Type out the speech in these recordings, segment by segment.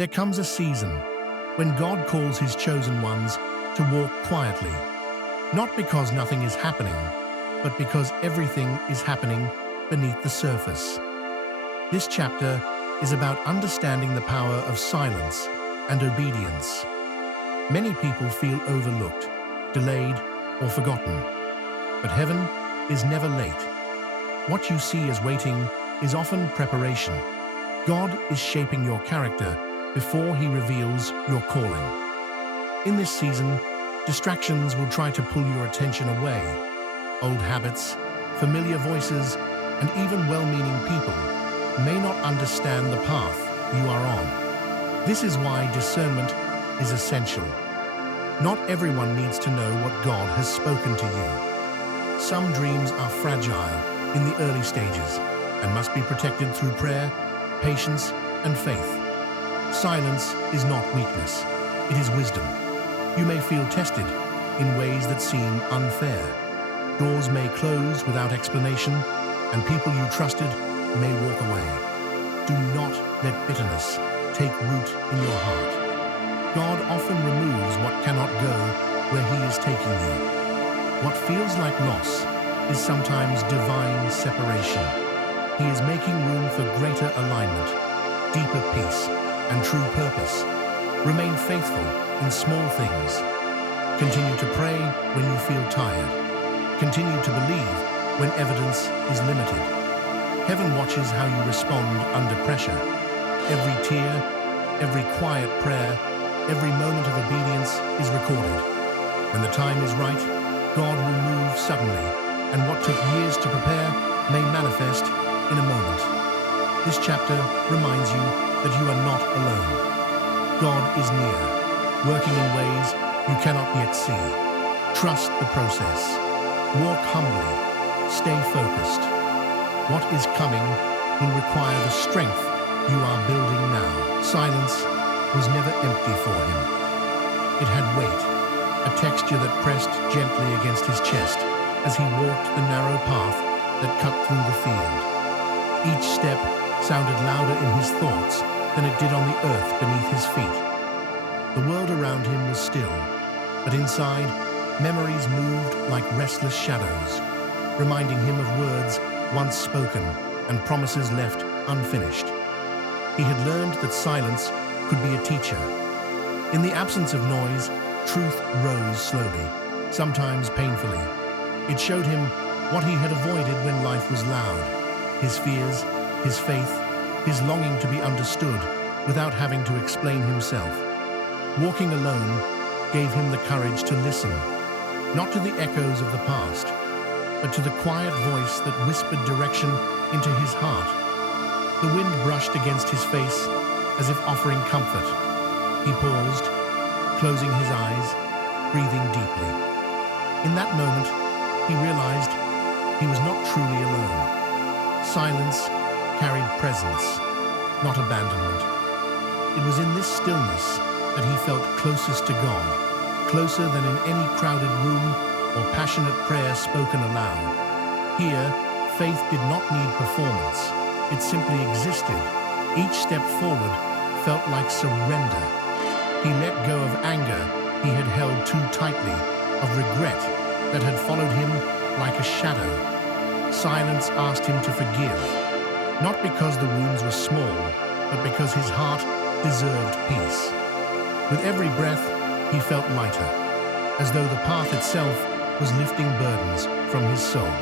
There comes a season when God calls his chosen ones to walk quietly, not because nothing is happening, but because everything is happening beneath the surface. This chapter is about understanding the power of silence and obedience. Many people feel overlooked, delayed, or forgotten. But heaven is never late. What you see as waiting is often preparation. God is shaping your character before he reveals your calling. In this season, distractions will try to pull your attention away. Old habits, familiar voices, and even well-meaning people may not understand the path you are on. This is why discernment is essential. Not everyone needs to know what God has spoken to you. Some dreams are fragile in the early stages and must be protected through prayer, patience, and faith. Silence is not weakness, it is wisdom. You may feel tested in ways that seem unfair. Doors may close without explanation, and people you trusted may walk away. Do not let bitterness take root in your heart. God often removes what cannot go where he is taking you. What feels like loss is sometimes divine separation. He is making room for greater alignment, deeper peace, and true purpose. Remain faithful in small things. Continue to pray when you feel tired. Continue to believe when evidence is limited. Heaven watches how you respond under pressure. Every tear, every quiet prayer, every moment of obedience is recorded. When the time is right, God will move suddenly, and what took years to prepare may manifest in a moment. This chapter reminds you that you are not alone. God is near, working in ways you cannot yet see. Trust the process. Walk humbly. Stay focused. What is coming will require the strength you are building now. Silence was never empty for him. It had weight, a texture that pressed gently against his chest as he walked the narrow path that cut through the field. Each step sounded louder in his thoughts than it did on the earth beneath his feet. The world around him was still, but inside, memories moved like restless shadows, reminding him of words once spoken and promises left unfinished. He had learned that silence could be a teacher. In the absence of noise, truth rose slowly, sometimes painfully. It showed him what he had avoided when life was loud: his fears, his faith, his longing to be understood without having to explain himself. Walking alone gave him the courage to listen, not to the echoes of the past, but to the quiet voice that whispered direction into his heart. The wind brushed against his face as if offering comfort. He paused, closing his eyes, breathing deeply. In that moment, he realized he was not truly alone. Silence carried presence, not abandonment. It was in this stillness that he felt closest to God, closer than in any crowded room or passionate prayer spoken aloud. Here, faith did not need performance. It simply existed. Each step forward felt like surrender. He let go of anger he had held too tightly, of regret that had followed him like a shadow. Silence asked him to forgive, not because the wounds were small, but because his heart deserved peace. With every breath, he felt lighter, as though the path itself was lifting burdens from his soul.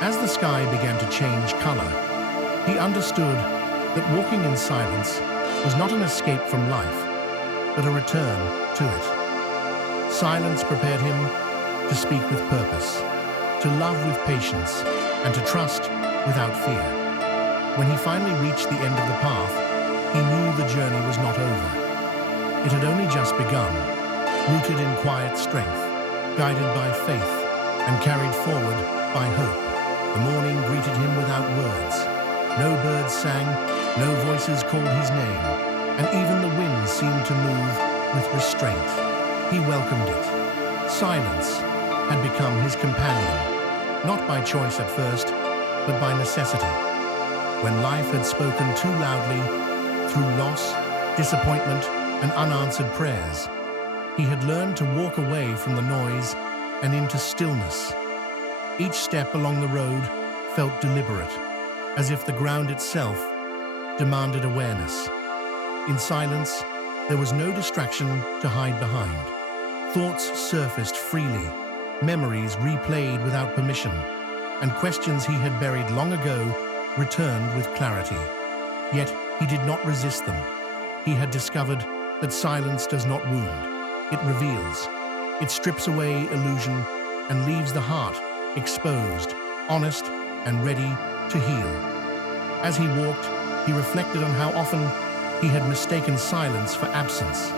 As the sky began to change color, he understood that walking in silence was not an escape from life, but a return to it. Silence prepared him to speak with purpose, to love with patience, and to trust without fear. When he finally reached the end of the path, he knew the journey was not over. It had only just begun, rooted in quiet strength, guided by faith, and carried forward by hope. The morning greeted him without words. No birds sang, no voices called his name, and even the wind seemed to move with restraint. He welcomed it. Silence had become his companion, not by choice at first, but by necessity. When life had spoken too loudly, through loss, disappointment, and unanswered prayers. He had learned to walk away from the noise and into stillness. Each step along the road felt deliberate, as if the ground itself demanded awareness. In silence, there was no distraction to hide behind. Thoughts surfaced freely, memories replayed without permission, and questions he had buried long ago returned with clarity. Yet he did not resist them. He had discovered that silence does not wound. It reveals. It strips away illusion and leaves the heart exposed, honest, and ready to heal. As he walked, he reflected on how often he had mistaken silence for absence.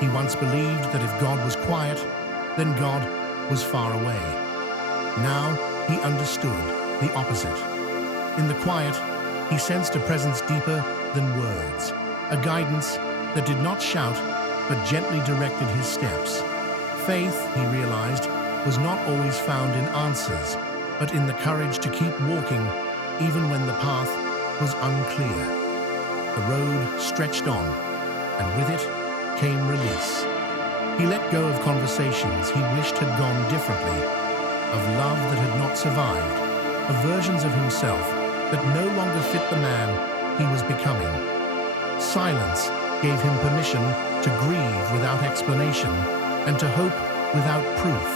He once believed that if God was quiet, then God was far away. Now he understood the opposite. In the quiet, he sensed a presence deeper than words, a guidance that did not shout but gently directed his steps. Faith, he realized, was not always found in answers, but in the courage to keep walking even when the path was unclear. The road stretched on, and with it came release. He let go of conversations he wished had gone differently, of love that had not survived, of versions of himself that no longer fit the man he was becoming. Silence gave him permission to grieve without explanation and to hope without proof.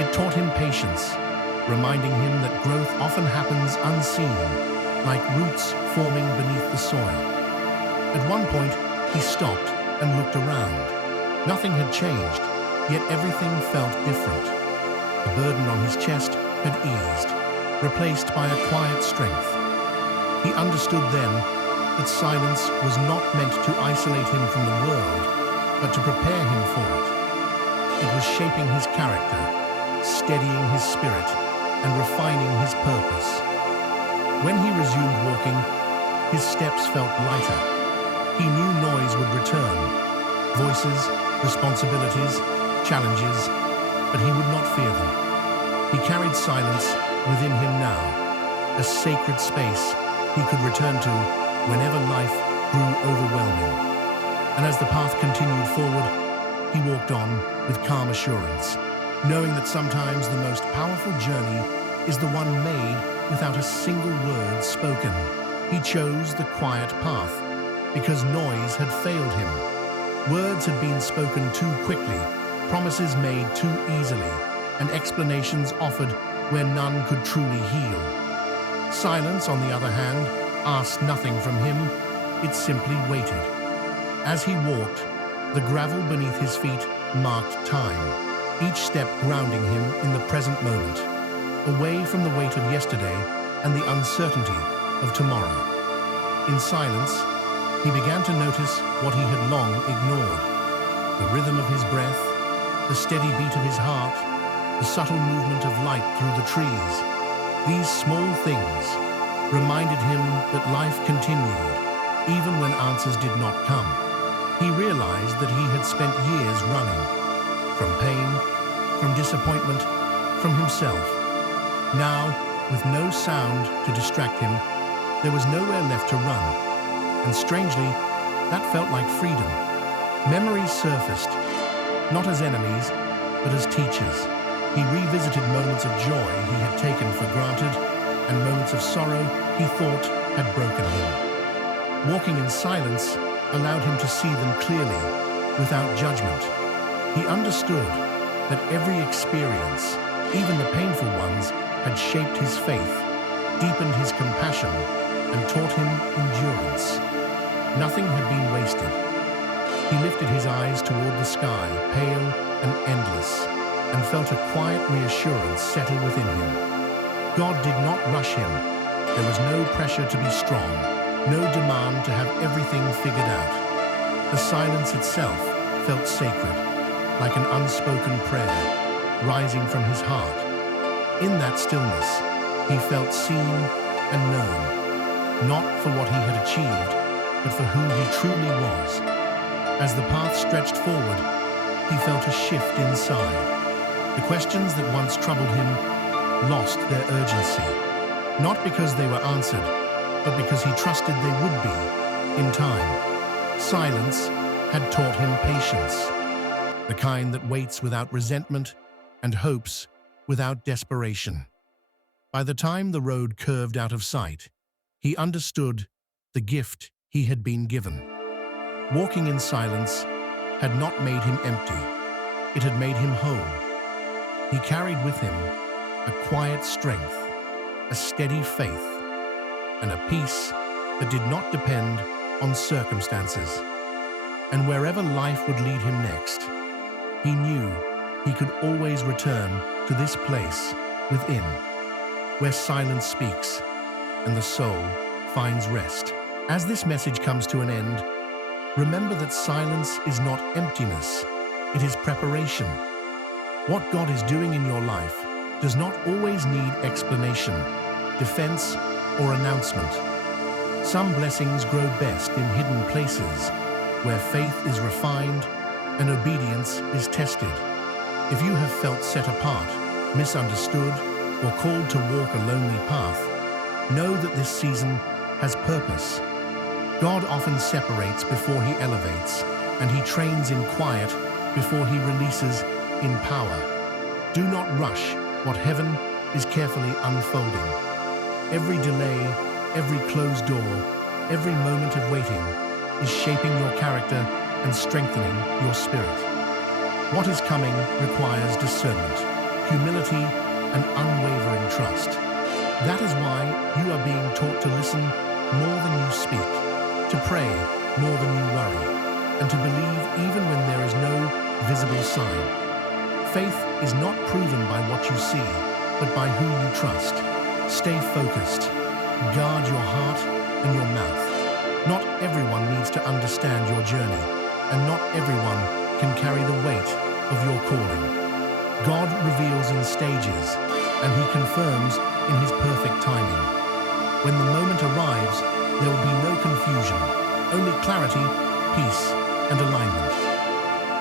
It taught him patience, reminding him that growth often happens unseen, like roots forming beneath the soil. At one point, he stopped and looked around. Nothing had changed, yet everything felt different. The burden on his chest had eased, replaced by a quiet strength. He understood then that silence was not meant to isolate him from the world, but to prepare him for it. It was shaping his character, steadying his spirit, and refining his purpose. When he resumed walking, his steps felt lighter. He knew noise would return, voices, responsibilities, challenges, but he would not fear them. He carried silence within him now, a sacred space he could return to whenever life grew overwhelming. And as the path continued forward, he walked on with calm assurance, knowing that sometimes the most powerful journey is the one made without a single word spoken. He chose the quiet path because noise had failed him. Words had been spoken too quickly, promises made too easily, and explanations offered where none could truly heal. Silence, on the other hand, asked nothing from him, it simply waited. As he walked, the gravel beneath his feet marked time, each step grounding him in the present moment, away from the weight of yesterday and the uncertainty of tomorrow. In silence, he began to notice what he had long ignored: the rhythm of his breath, the steady beat of his heart, the subtle movement of light through the trees. These small things reminded him that life continued, even when answers did not come. He realized that he had spent years running, from pain, from disappointment, from himself. Now, with no sound to distract him, there was nowhere left to run, and strangely, that felt like freedom. Memories surfaced, not as enemies, but as teachers. He revisited moments of joy he had taken for granted, and moments of sorrow he thought had broken him. Walking in silence allowed him to see them clearly, without judgment. He understood that every experience, even the painful ones, had shaped his faith, deepened his compassion, and taught him endurance. Nothing had been wasted. He lifted his eyes toward the sky, pale and endless, and felt a quiet reassurance settle within him. God did not rush him. There was no pressure to be strong, no demand to have everything figured out. The silence itself felt sacred, like an unspoken prayer, rising from his heart. In that stillness, he felt seen and known, not for what he had achieved, but for who he truly was. As the path stretched forward, he felt a shift inside. The questions that once troubled him lost their urgency, not because they were answered, but because he trusted they would be, in time. Silence had taught him patience, the kind that waits without resentment and hopes without desperation. By the time the road curved out of sight, he understood the gift he had been given. Walking in silence had not made him empty. It had made him whole. He carried with him a quiet strength, a steady faith, and a peace that did not depend on circumstances. And wherever life would lead him next, he knew he could always return to this place within, where silence speaks and the soul finds rest. As this message comes to an end, remember that silence is not emptiness, it is preparation. What God is doing in your life does not always need explanation, defense, or announcement. Some blessings grow best in hidden places, where faith is refined and obedience is tested. If you have felt set apart, misunderstood, or called to walk a lonely path, know that this season has purpose. God often separates before he elevates, and he trains in quiet before he releases in power. Do not rush what heaven is carefully unfolding. Every delay, every closed door, every moment of waiting is shaping your character and strengthening your spirit. What is coming requires discernment, humility, and unwavering trust. That is why you are being taught to listen more than you speak, to pray more than you worry, and to believe even when there is no visible sign. Faith is not proven by what you see, but by who you trust. Stay focused. Guard your heart and your mouth. Not everyone needs to understand your journey, and not everyone can carry the weight of your calling. God reveals in stages, and he confirms in his perfect timing. When the moment arrives, there will be no confusion, only clarity, peace, and alignment.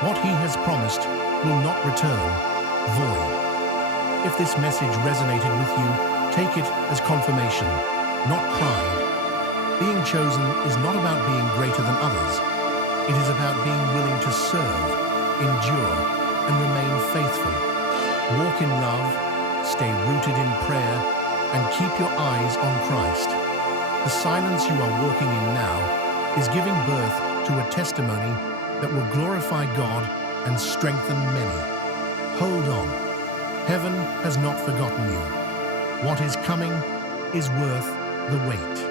What he has promised will not return void. If this message resonated with you, take it as confirmation, not pride. Being chosen is not about being greater than others. It is about being willing to serve, endure, and remain faithful. Walk in love, stay rooted in prayer, and keep your eyes on Christ. The silence you are walking in now is giving birth to a testimony that will glorify God and strengthen many. Hold on. Heaven has not forgotten you. What is coming is worth the wait.